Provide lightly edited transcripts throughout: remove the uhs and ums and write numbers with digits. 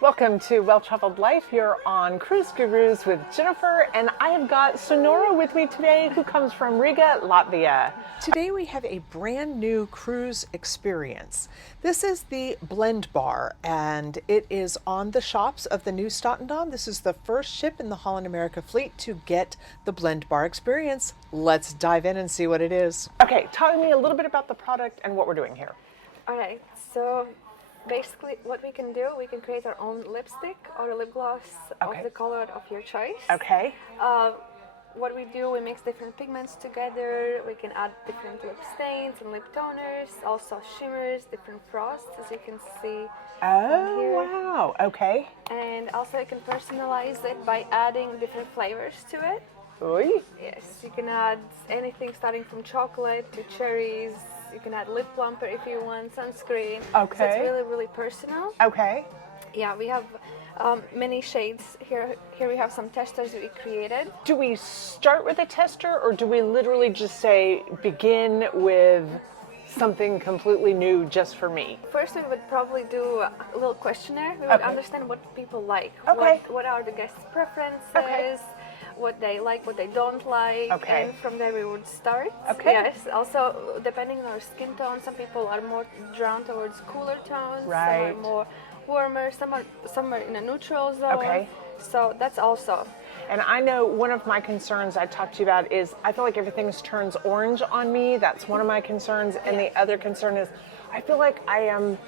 Welcome to Well Traveled Life. You're on Cruise Gurus with Jennifer, and I have got Sonora with me today, who comes from Riga, Latvia. Today we have a brand new cruise experience. This is the Blend Bar, and it is on the shops of the Nieuw Statendam. This is the first ship in the Holland America fleet to get the Blend Bar experience. Let's dive in and see what it is. Okay, tell me a little bit about the product and what we're doing here. All right, so basically what we can do, we can create our own lipstick or a lip gloss of the color of your choice. Okay. What we do, we mix different pigments together. We can add different lip stains and lip toners, also shimmers, different frosts, as you can see. Oh, here. wow. Okay. And also you can personalize it by adding different flavors to it. Oy. Yes, you can add anything starting from chocolate to cherries. You can add lip plumper if you want, sunscreen. Okay. So it's really, really personal. Okay. Yeah, we have many shades. Here we have some testers that we created. Do we start with a tester, or do we literally just say begin with something completely new just for me? First, we would probably do a little questionnaire. We would understand what people like. Okay. What are the guests' preferences? Okay. What they like, what they don't like, Okay. and from there we would start. Okay. Yes. Also, depending on our skin tone, some people are more drawn towards cooler tones. Right. Some are more warmer. Some are in a neutral zone. Okay. So that's also. And I know one of my concerns I talked to you about is I feel like everything turns orange on me. That's one of my concerns. And the other concern is I feel like I am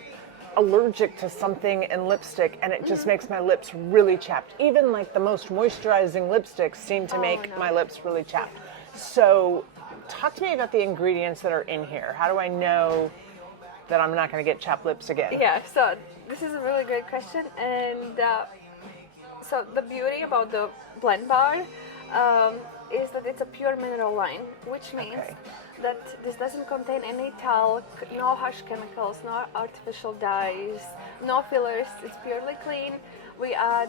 allergic to something in lipstick, and it just makes my lips really chapped. Even like the most moisturizing lipsticks seem to make my lips really chapped. So talk to me about the ingredients that are in here. How do I know that I'm not going to get chapped lips again? Yeah, so this is a really great question, and so the beauty about the Blend Bar is that it's a pure mineral line, which means that this doesn't contain any talc, no harsh chemicals, no artificial dyes, no fillers. It's purely clean. We add,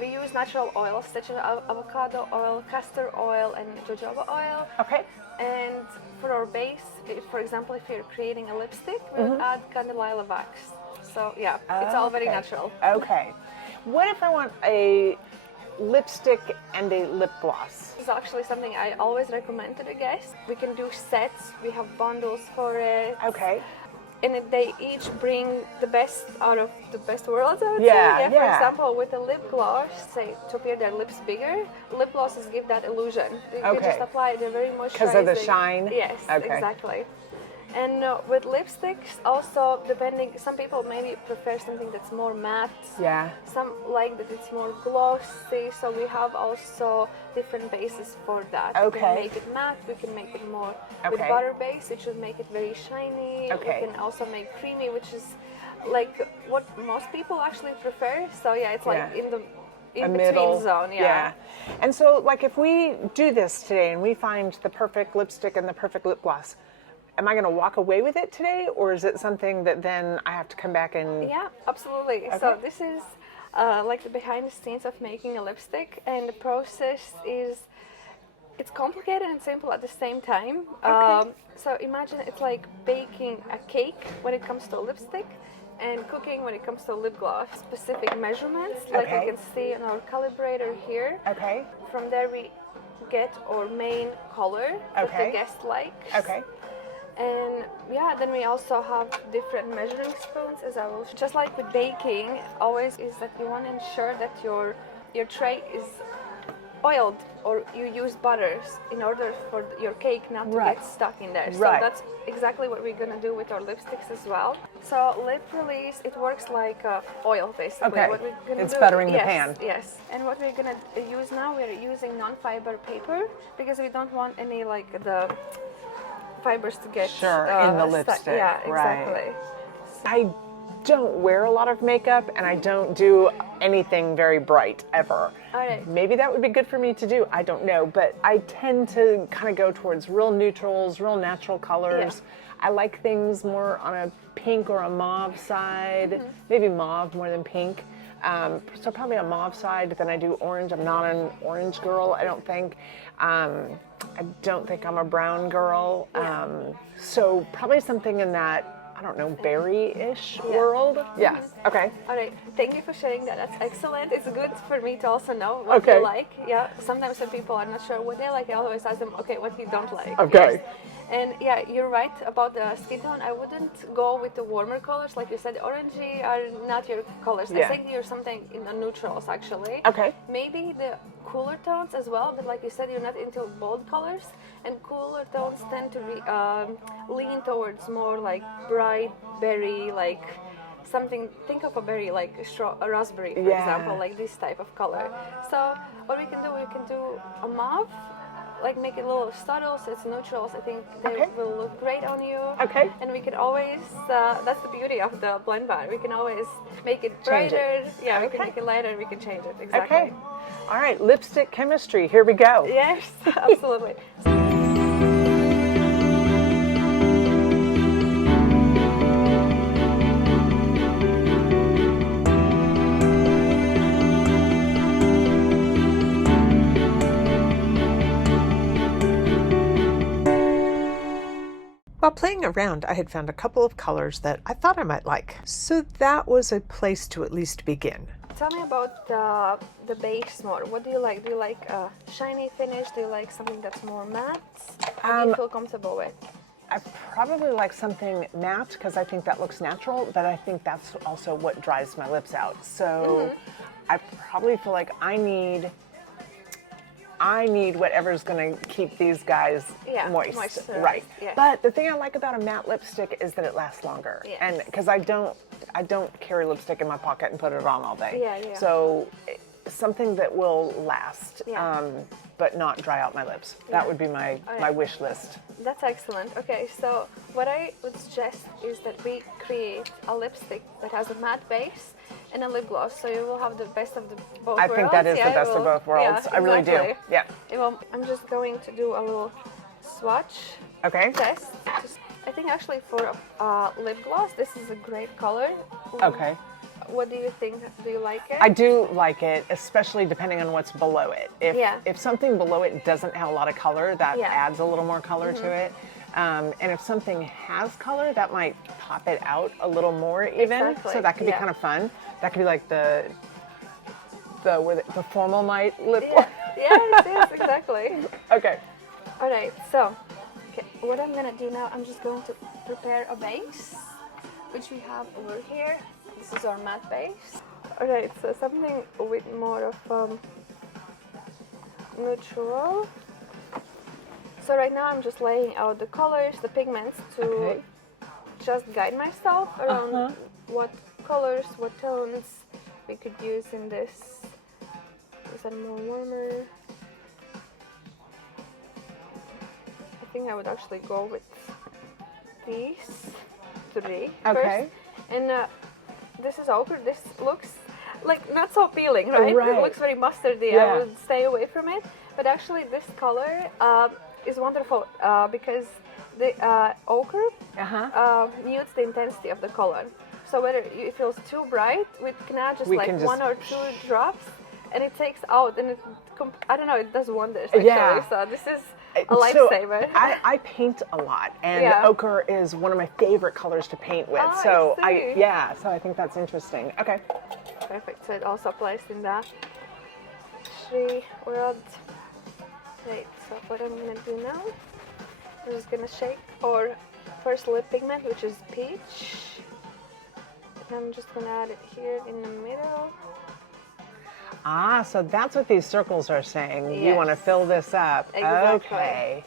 we use natural oils such as avocado oil, castor oil, and jojoba oil. Okay. And for our base, for example, if you're creating a lipstick, we would add candelilla wax. So yeah, it's all very natural. Okay. What if I want a lipstick and a lip gloss? This is actually something I always recommend to the guests. We can do sets, we have bundles for it. Okay. And they each bring the best out of the best worlds, I would Yeah, say. yeah. For example, with a lip gloss, say to appear their lips bigger, lip glosses give that illusion. You just apply it, they're very moisturizing. Because of the shine? Yes, exactly. And with lipsticks, also depending, some people maybe prefer something that's more matte. Yeah. Some like that it's more glossy, so we have also different bases for that. We can make it matte, we can make it more with butter base, which would make it very shiny. We can also make creamy, which is like what most people actually prefer. So yeah, it's like in the in-between zone. Yeah. And so like if we do this today and we find the perfect lipstick and the perfect lip gloss, am I going to walk away with it today, or is it something that then I have to come back and... Yeah, absolutely. Okay. So this is like the behind the scenes of making a lipstick, and the process is, it's complicated and simple at the same time. So imagine it's like baking a cake when it comes to a lipstick, and cooking when it comes to a lip gloss. Specific measurements, like you can see on our calibrator here. Okay. From there we get our main color that the guest likes. Okay. And yeah, then we also have different measuring spoons, as I will. Just like with baking, always is that you want to ensure that your tray is oiled, or you use butters in order for your cake not to get stuck in there. So that's exactly what we're gonna do with our lipsticks as well. So lip release, it works like oil basically. Okay. What we're gonna it's buttering the pan. Yes. And what we're gonna use now, we're using non-fiber paper because we don't want any like the fibers to get in the lipstick. Yeah, exactly. I don't wear a lot of makeup, and I don't do anything very bright ever. All right. Maybe that would be good for me to do. I don't know, but I tend to kind of go towards real neutrals, real natural colors. Yeah. I like things more on a pink or a mauve side, maybe mauve more than pink. So probably a mauve side, then I do orange. I'm not an orange girl, I don't think. I don't think I'm a brown girl. So probably something in that I don't know, berry-ish world. Yeah. Okay. All right. Thank you for sharing that. That's excellent. It's good for me to also know what you like. Yeah. Sometimes when people are not sure what they like, I always ask them, okay, what you don't like. Okay. Yes. And yeah, you're right about the skin tone. I wouldn't go with the warmer colors. Like you said, orangey are not your colors. I think you're something in the neutrals, actually. Okay. Maybe the cooler tones as well, but like you said, you're not into bold colors. And cooler tones tend to lean towards more like bright berry, like something, think of a berry like a raspberry, for example, like this type of color. So what we can do a mauve, like make it a little subtle, so it's neutrals. I think they will look great on you. Okay. And we can always, that's the beauty of the blend bar. We can always make it brighter. Yeah, we can make it lighter, we can change it. Exactly. Okay. All right, lipstick chemistry, here we go. Yes, absolutely. While playing around, I had found a couple of colors that I thought I might like. So that was a place to at least begin. Tell me about the base more. What do you like? Do you like a shiny finish? Do you like something that's more matte? What do you feel comfortable with? I probably like something matte because I think that looks natural, but I think that's also what dries my lips out. So I probably feel like I need whatever's going to keep these guys moist. Right. Yeah. But the thing I like about a matte lipstick is that it lasts longer. Yes. And because I don't carry lipstick in my pocket and put it on all day. Yeah. So something that will last, but not dry out my lips. That would be my wish list. That's excellent. Okay, so what I would suggest is that we create a lipstick that has a matte base and a lip gloss, so you will have the best of both worlds. I think that is the best of both worlds. I really do. Yeah. I'm just going to do a little swatch test. I think actually for a lip gloss, this is a great color. Okay. What do you think? Do you like it? I do like it, especially depending on what's below it. If something below it doesn't have a lot of color, that adds a little more color to it. And if something has color, that might pop it out a little more even. Exactly. So that could be kind of fun. That could be like the formal night lip gloss. Yes, exactly. Okay. All right, so what I'm gonna do now, I'm just going to prepare a base, which we have over here. This is our matte base. All right, so something with more of neutral. So right now I'm just laying out the colors, the pigments, to just guide myself around what colors, what tones we could use in this. Is that more warmer? I think I would actually go with these three first. And this is ochre. This looks like not so appealing, right? It looks very mustardy. I would stay away from it. But actually this color is wonderful because the ochre mutes the intensity of the color. So whether it feels too bright, we can add just one or two drops, and it takes out, and I don't know, it does wonders actually. So this is a lifesaver. So I paint a lot, and ochre is one of my favorite colors to paint with. So I think that's interesting. Okay. Perfect. So it also applies in the tree world. Right. So what I'm gonna do now, I'm just gonna shake our first lip pigment, which is peach. And I'm just gonna add it here in the middle. Ah, so that's what these circles are saying. Yes. You want to fill this up. Exactly. Okay.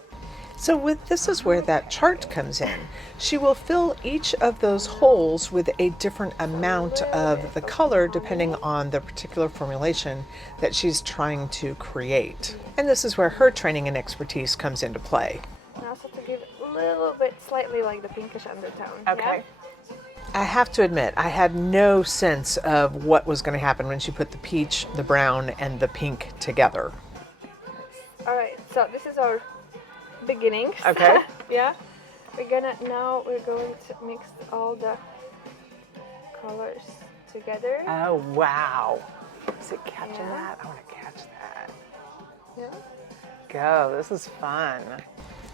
So this is where that chart comes in. She will fill each of those holes with a different amount of the color depending on the particular formulation that she's trying to create. And this is where her training and expertise comes into play. And also to give a little bit, slightly like the pinkish undertone. Okay. Yeah? I have to admit, I had no sense of what was going to happen when she put the peach, the brown, and the pink together. All right, so this is our beginnings. Okay. Yeah. We're going to mix all the colors together. Oh, wow. Is it catching that? I want to catch that. Yeah. Go. This is fun.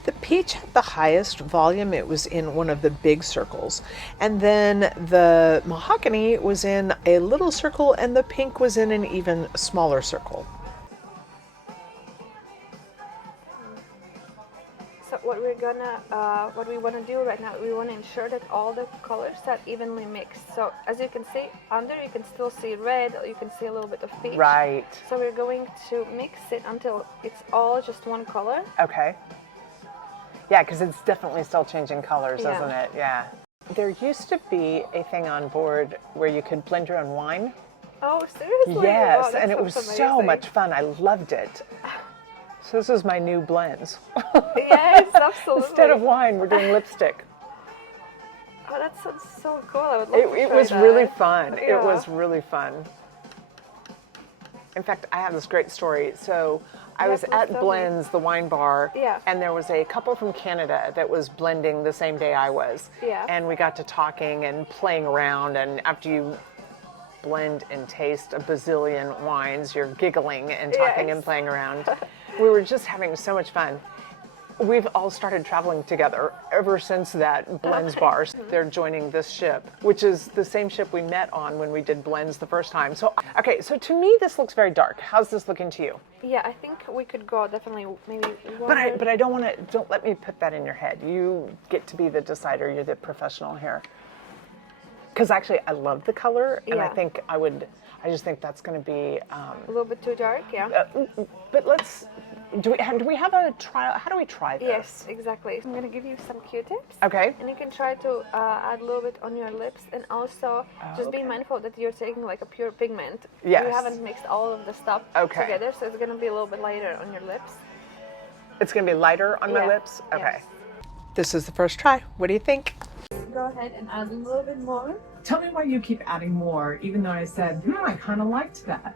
The peach had the highest volume. It was in one of the big circles. And then the mahogany was in a little circle, and the pink was in an even smaller circle. So what we want to do right now, we want to ensure that all the colors are evenly mixed. So as you can see, under you can still see red, or you can see a little bit of peach. Right. So we're going to mix it until it's all just one color. Okay. Yeah, because it's definitely still changing colors, Yeah. isn't it? Yeah. There used to be a thing on board where you could blend your own wine. Oh, seriously? Yes, Wow, that and it was sounds so amazing. much fun. I loved it. So this is my new blends. Yes, absolutely. Instead of wine, we're doing lipstick. Oh, that sounds so cool. I would love to It try was that. really fun. Yeah. It was really fun. In fact, I have this great story. So I Yeah, was please at tell me. Blends, the wine bar, Yeah. and there was a couple from Canada that was blending the same day I was. Yeah. And we got to talking and playing around, and after you blend and taste a bazillion wines, you're giggling and talking Yes. and playing around. We were just having so much fun. We've all started traveling together ever since that Blends bar. They're joining this ship, which is the same ship we met on when we did Blends the first time. So, okay, so to me, this looks very dark. How's this looking to you? Yeah, I think we could go definitely maybe one. But I don't want to, don't let me put that in your head. You get to be the decider. You're the professional here. Because actually, I love the color, and I Yeah. think I just think that's going to be, a little bit too dark, yeah. but let's, do we have a trial? How do we try this? Yes, exactly. I'm gonna give you some Q-tips. Okay. And you can try to add a little bit on your lips, and also just be okay. mindful that you're taking like a pure pigment. Yes. You haven't mixed all of the stuff Okay. together, so it's gonna be a little bit lighter on your lips. It's going to be lighter on my Yeah. lips? Okay. Yes. This is the first try. What do you think? Go ahead and add a little bit more. Tell me why you keep adding more, even though I said, I kind of liked that.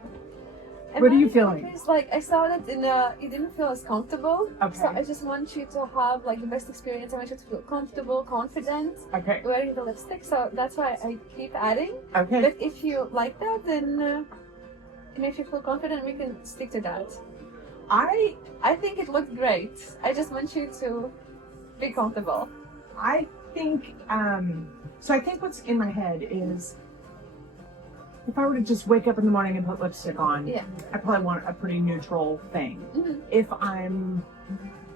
And What are you mine feeling? is like I saw that it didn't feel as comfortable. Okay. So I just want you to have like the best experience. I want you to feel comfortable, confident Okay. wearing the lipstick. So that's why I keep adding. Okay. But if you like that, then and if you feel confident, we can stick to that. I think it looked great. I just want you to be comfortable. I think, so I think what's in my head is if I were to just wake up in the morning and put lipstick on, Yeah. I probably want a pretty neutral thing. Mhm. If I'm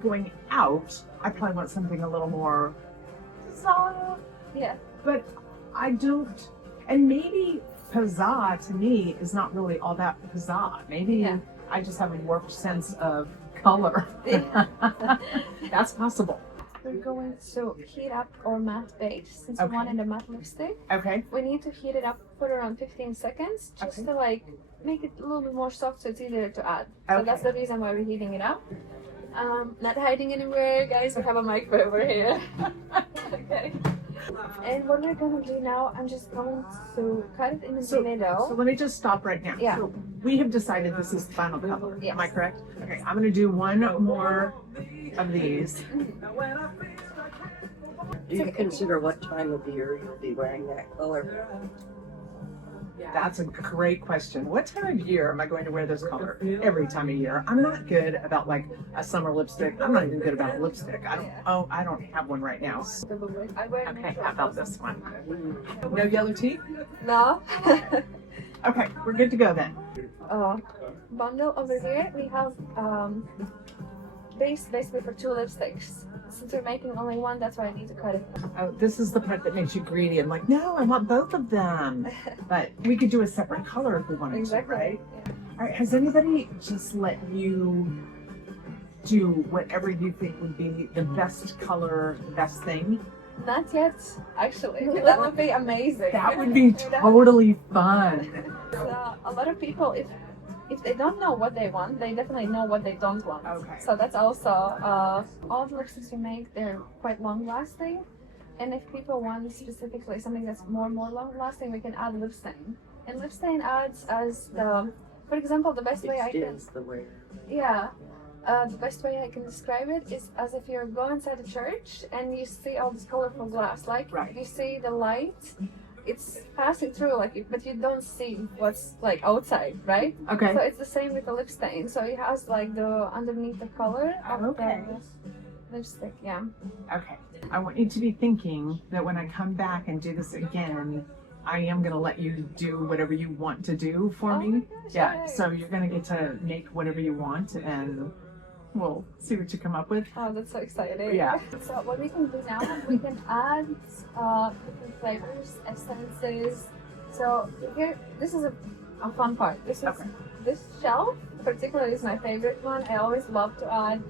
going out, I probably want something a little more pizzazz, Yeah. but I don't, and maybe pizzazz to me is not really all that pizzazz. Maybe Yeah. I just have a warped sense of color. That's possible. We're going to heat up our matte base since Okay. we wanted a matte lipstick. Okay. We need to heat it up for around 15 seconds just Okay. to like make it a little bit more soft so it's easier to add. So that's the reason why we're heating it up. Not hiding anywhere, guys. We have a mic over here. Okay. And what we're gonna do now, I'm just going to cut it in the So middle. let me just stop right now. Yeah. So we have decided this is the final color. Yes. Am I correct? Okay. I'm going to do one more of these. Do you consider what time of year you'll be wearing that color? That's a great question. What time of year am I going to wear this color? Every time of year. I'm not good about like a summer lipstick. I'm not even good about lipstick. I don't have one right now. I wear Okay, how about this one? No yellow teeth? No. Okay, we're good to go then. Bundle over here. We have base basically for 2 lipsticks. Since we're making only one, that's why I need to cut it. Oh, this is the part that makes you greedy. I'm like, no, I want both of them. But we could do a separate color if we wanted Exactly. to, right? Yeah. All right, has anybody just let you do whatever you think would be the best color, the best thing? Not yet, actually. That would be amazing. That would be totally fun. A lot of people, if they don't know what they want, they definitely know what they don't want. Okay. So that's also all the lipsticks we make. They're quite long lasting, and if people want specifically something that's more long lasting, we can add lip stain. And lip stain adds as the, for example, the best way I can. Extends the wear. Yeah. The best way I can describe it is as if you're going inside a church and you see all this colorful glass. Like Right. you see the light, it's passing through, but you don't see what's like outside, right? Okay. So it's the same with the lip stain. So it has like the underneath the color of Okay. lipstick, yeah. Okay. I want you to be thinking that when I come back and do this again, I am going to let you do whatever you want to do for Oh me. my gosh, Yeah. yay. So you're going to get to make whatever you want, and we'll see what you come up with. Oh, that's so exciting. Yeah. So what we can do now, we can add different flavors, essences. So here, this is a fun part. This shelf particularly is my favorite one. I always love to add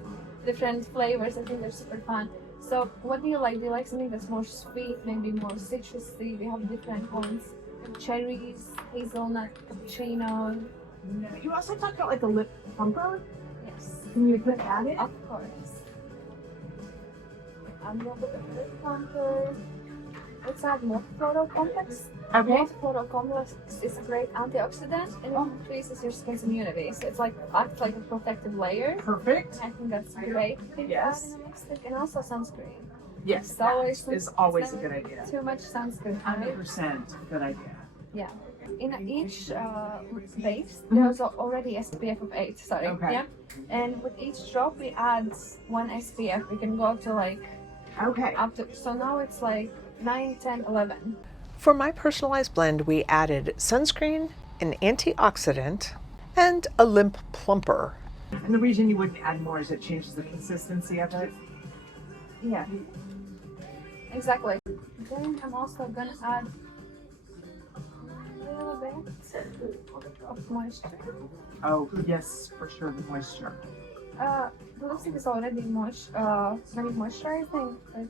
different flavors. I think they're super fun. So what do you like? Do you like something that's more sweet, maybe more citrusy? We have different ones. Cherries, hazelnut, cappuccino. You also talked about like a lip plumper. Yes. Can you put that in? Of course. I'm going to put the lip plumper. Let's add multi-photo complex. Okay. Multi-photo complex is a great antioxidant and it increases your skin's immunity. So it's like acts like a protective layer. Perfect. I think that's great. Yes. And also sunscreen. Yes. It's always, that is always a good idea. Too much sunscreen. Right? 100% good idea. Yeah. In each base, there's already SPF of 8. Sorry. Okay. Yeah. And with each drop, we add 1 SPF. We can go up to like Okay. so now it's like 9, 10, 11. For my personalized blend, we added sunscreen, an antioxidant, and a lip plumper. And the reason you wouldn't add more is it changes the consistency of it. Yeah. Exactly. Then I'm also gonna add a little bit of moisture. Oh, yes, for sure, the moisture. The lipstick is already very moisturizing. But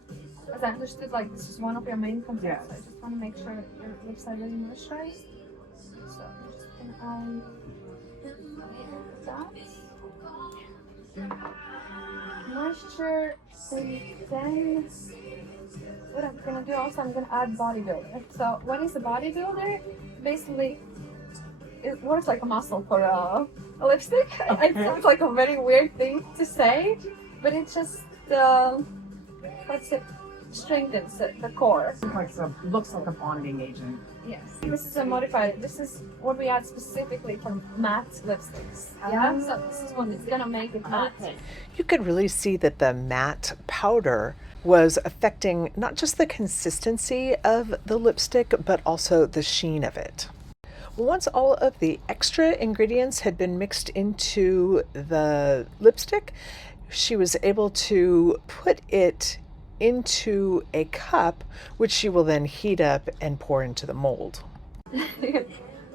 as I understood, like this is one of your main concerns. Yes. I just want to make sure your lips are really moisturized. So I'm just gonna add that. Moisture, and then what I'm gonna do also, I'm gonna add bodybuilder. So what is a bodybuilder? Basically, it works like a muscle for a lipstick. Okay. It sounds like a very weird thing to say, but it just let's say strengthens the core. Looks like a bonding agent. Yes. This is a modifier. This is what we add specifically for matte lipsticks. Yeah. So this is what it's gonna make it matte. You could really see that the matte powder was affecting not just the consistency of the lipstick, but also the sheen of it. Once all of the extra ingredients had been mixed into the lipstick, she was able to put it into a cup, which she will then heat up and pour into the mold.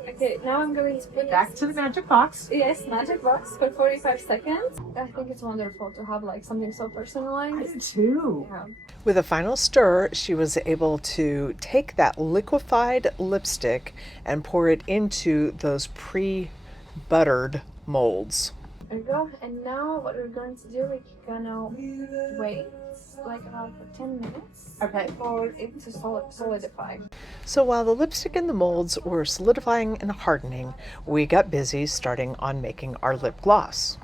Okay, now I'm going to put Back to the magic box. Yes, magic box for 45 seconds. I think it's wonderful to have like something so I personalized. do too. Yeah. With a final stir, she was able to take that liquefied lipstick and pour it into those pre-buttered molds. There we go. And now what we're going to do, we're gonna wait like about 10 minutes Okay. for it to solidify. So while the lipstick and the molds were solidifying and hardening, we got busy starting on making our lip gloss.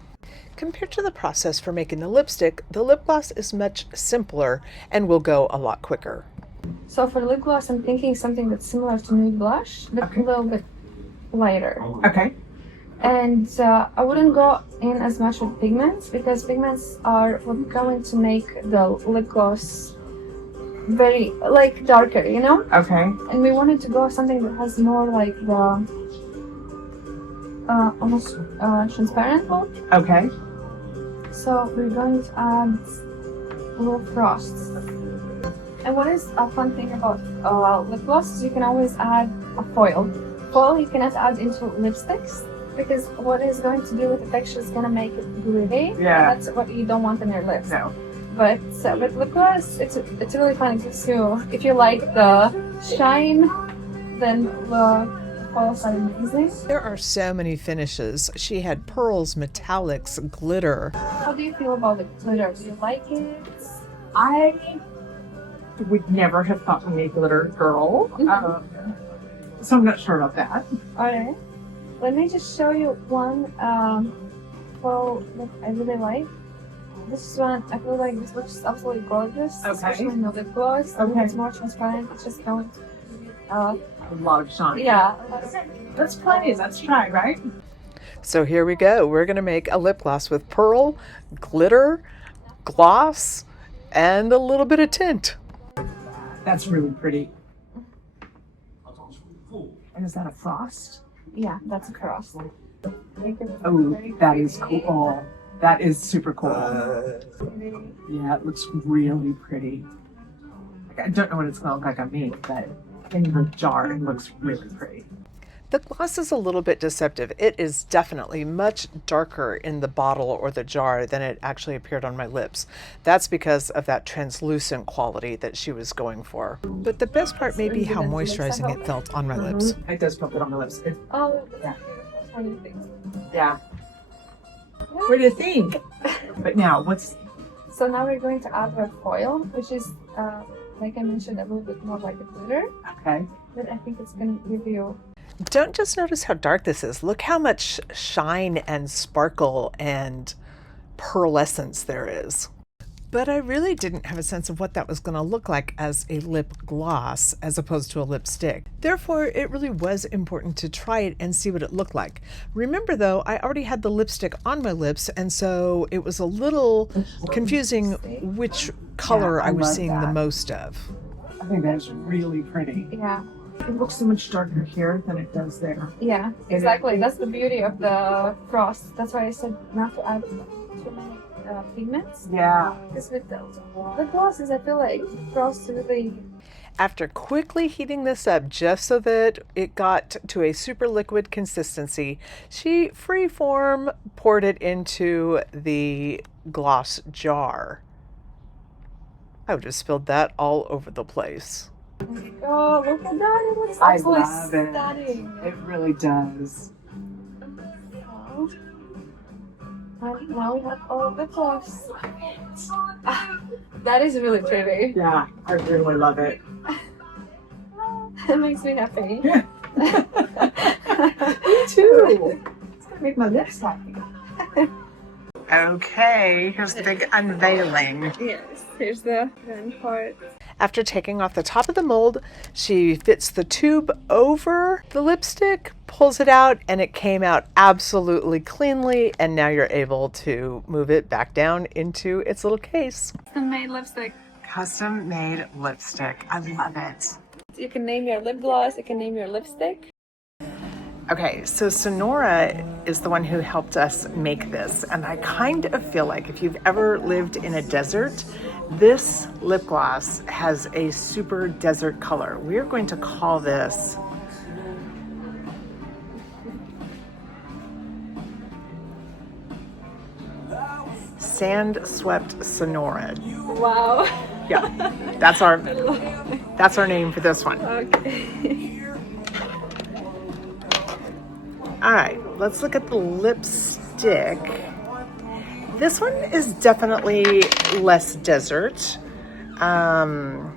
Compared to the process for making the lip gloss is much simpler and will go a lot quicker. So for lip gloss, I'm thinking something that's similar to nude blush, but Okay. a little bit lighter. Okay. And I wouldn't go in as much with pigments because pigments are what's going to make the lip gloss very like darker, you know. Okay. And we wanted to go something that has more like the almost transparent look. Okay. So we're going to add little frosts. And what is a fun thing about lip gloss is you can always add a foil. Foil you cannot add into lipsticks because what it's going to do with the texture is going to make it gritty. Yeah. And that's what you don't want in your lips. No. But with lip gloss, it's really fun. It gives you, if you like the shine, then the foils are amazing. There are so many finishes. She had pearls, metallics, glitter. How do you feel about the glitter? Do you like it? I would never have thought me a glitter girl. So I'm not sure about that. Alright. Let me just show you one foil that I really like. This one, I feel like this looks absolutely gorgeous. Okay. Especially in the lip gloss. Okay. It's more transparent. It's just going to A lot of shine. yeah. Let's play. Let's try, right? So here we go. We're going to make a lip gloss with pearl, glitter, gloss, and a little bit of tint. That's really pretty. And is that a frost? Yeah, that's a cross. Oh, that is cool. That is super cool. Yeah, it looks really pretty. Like, I don't know what it's going to look like on me, but in the jar, it looks really pretty. The gloss is a little bit deceptive. It is definitely much darker in the bottle or the jar than it actually appeared on my lips. That's because of that translucent quality that she was going for. But the best part may be how moisturizing it felt on my lips. It does feel good on my lips. Oh, Yeah. how do you think? Yeah. What do you think? But now, So now we're going to add our foil, which is, like I mentioned, a little bit more like a glitter. okay. But I think it's going to give you... Don't just notice how dark this is. Look how much shine and sparkle and pearlescence there is. But I really didn't have a sense of what that was going to look like as a lip gloss as opposed to a lipstick. Therefore, it really was important to try it and see what it looked like. Remember though, I already had the lipstick on my lips, and so it was a little confusing which color I was seeing the most of. I think that's really pretty. Yeah. It looks so much darker here than it does there. Yeah, exactly. That's the beauty of the frost. That's why I said not to add too many pigments. Yeah. Because with the glosses, I feel like frost really... After quickly heating this up just so that it got to a super liquid consistency, she freeform poured it into the gloss jar. I would have spilled that all over the place. Oh, look at that. It looks I absolutely love it. stunning. It really does. And now we have all the gloss. That is really pretty. Yeah, I really love it. It makes me happy. Me too. It's gonna make my lips happy. Okay, here's the big unveiling. Yes, here's the end part. After taking off the top of the mold, she fits the tube over the lipstick, pulls it out, and it came out absolutely cleanly, and now you're able to move it back down into its little case. Custom-made lipstick. Custom made lipstick. I love it. You can name your lip gloss, you can name your lipstick. Okay, so Sonora is the one who helped us make this, and I kind of feel like if you've ever lived in a desert, this lip gloss has a super desert color. We're going to call this Sand Swept Sonora. Wow. Yeah, that's our name for this one. Okay. All right, let's look at the lipstick. This one is definitely less desert. It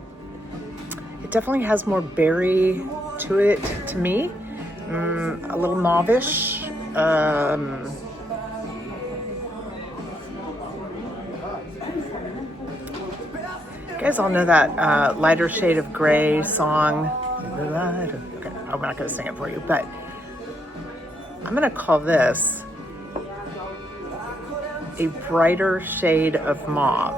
definitely has more berry to it, to me. A little mauvish. You guys all know that Lighter Shade of Gray song. Okay, I'm not going to sing it for you, but I'm going to call this a brighter shade of mauve.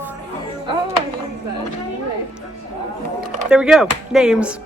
Oh, I love that. There we go. Names.